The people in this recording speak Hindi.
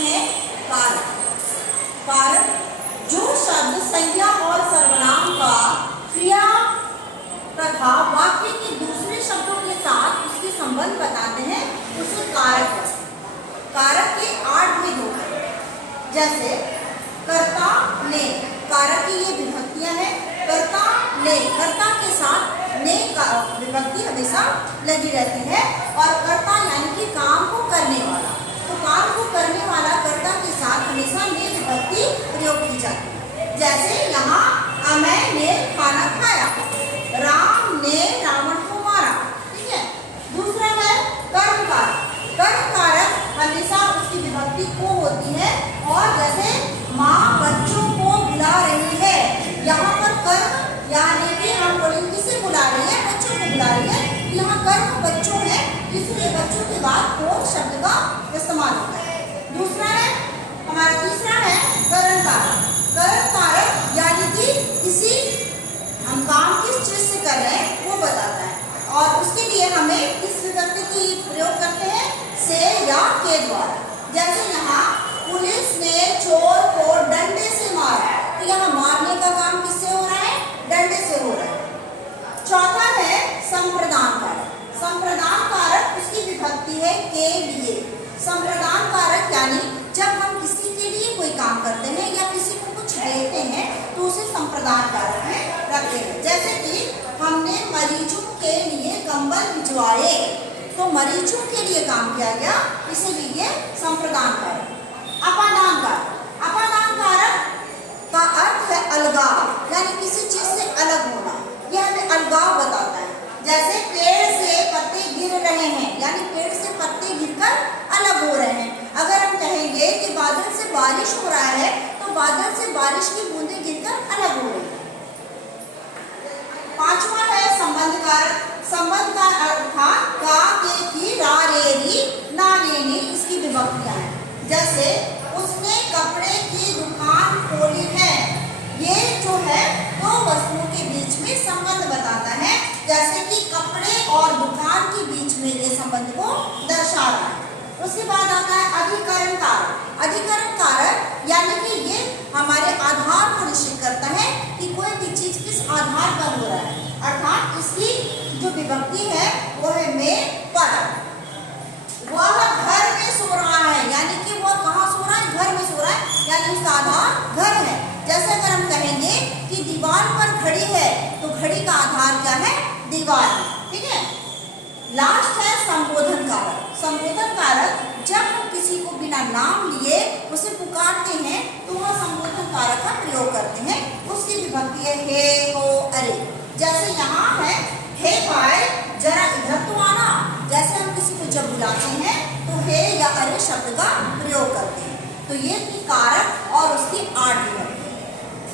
हैं कारक। कारक जो शब्द संज्ञा और सर्वनाम का क्रिया तथा वाक्य के दूसरे शब्दों के साथ उसके संबंध बताते हैं उसे कारक कहते हैं। कारक के 8 भेद होते हैं, जैसे कर्ता ने, कारक की ये विभक्तियां हैं। कर्ता ने, कर्ता के साथ ने का विभक्ति हमेशा लगी रहती है। और कर्ता यानी कि काम को करने वाला, तो काम को करने वाला कर्ता के साथ हमेशा ने विभक्ति प्रयोग की जाती है। जैसे यहाँ अमय ने खाना खाया, राम ने रावण को मारा। ठीक है। दूसरा है कर्म कारक। कर्म कारक हमेशा उसकी विभक्ति को होती है। और जैसे माँ बच्चों को बुला रही है, यहाँ पर कर्म यानी कि हम बोलेंगे किसे बुला रही है, बच्चों को बुला रही है। यहाँ कर्म बच्चों है, इसलिए बच्चों के बाद को शब्द का इस्तेमाल होता है। दूसरा है हमारा, तीसरा है करण कारक। करण कारक यानी कि किसी हम काम किस चीज से कर रहे हैं वो बताता है, और उसके लिए हमें किस विभक्ति की प्रयोग करते हैं, से या के द्वारा। जैसे यहाँ पुलिस ने चोर को डंडे से मारा, तो यहाँ मारने का काम किससे हो रहा है, डंडे से हो रहा है। चौथा है संप्रदान कारक। संप्रदान कारक उसकी विभक्ति है के लिए। संप्रदान कारक यानी जब हम किसी के लिए कोई काम करते हैं या किसी को कुछ देते हैं तो उसे संप्रदान कारक में रखते हैं। जैसे कि हमने मरीजों के लिए कंबल भिजवाए, तो मरीजों के लिए काम किया गया, इसीलिए संप्रदान कारक। अपादान कारक। अपादान कारक का अर्थ है अलगाव, यानी किसी चीज से अलग होना। यह हमें अलगाव बताता है। जैसे पेड़ से पत्ते गिर रहे हैं, यानी पेड़ से पत्ते गिरकर अलग हो रहे हैं। अगर हम कहेंगे कि बादल से बारिश हो रहा है, तो बादल से बारिश की बूंदें गिरकर अलग हो रही है। पांचवा है संबंध कारक। संबंध का अर्थ था का, के, की, रा, रे, री, ना, रे, नी, इसकी विभक्तियां हैं। जैसे उसने कपड़े की दुकान खोली है, ये जो है दो वस्तुओं के बीच में संबंध बताता है। जैसे कि कपड़े और दुकान के बीच में ये संबंध को दर्शा रहा है। उसके बाद आता है अधिकरण कारक। अधिकरण कारक यानी कि ये हमारे आधार को निश्चित करता है कि कोई भी चीज किस आधार पर हो रहा है, अर्थात इसकी जो विभक्ति है वो है में पर। वह घर में सो रहा है, यानी कि वह कहाँ सो रहा है, घर में सो रहा है, यानी उसका आधार घर है। जैसे अगर हम कहेंगे कि दीवार पर घड़ी है, तो घड़ी का आधार क्या है, दीवार है। ठीक है। लास्ट है संबोधन कारक। संबोधन कारक जब हम किसी को बिना नाम लिए उसे पुकारते हैं तो वह संबोधन कारक का प्रयोग करते हैं। उसकी विभक्ति है हे, हो, अरे। जैसे यहाँ है हे भाई जरा इधर तो आना। जैसे हम किसी को जब बुलाते हैं तो हे या अरे शब्द का प्रयोग करते हैं। तो ये थी कारक और उसकी 8 विभक्ति।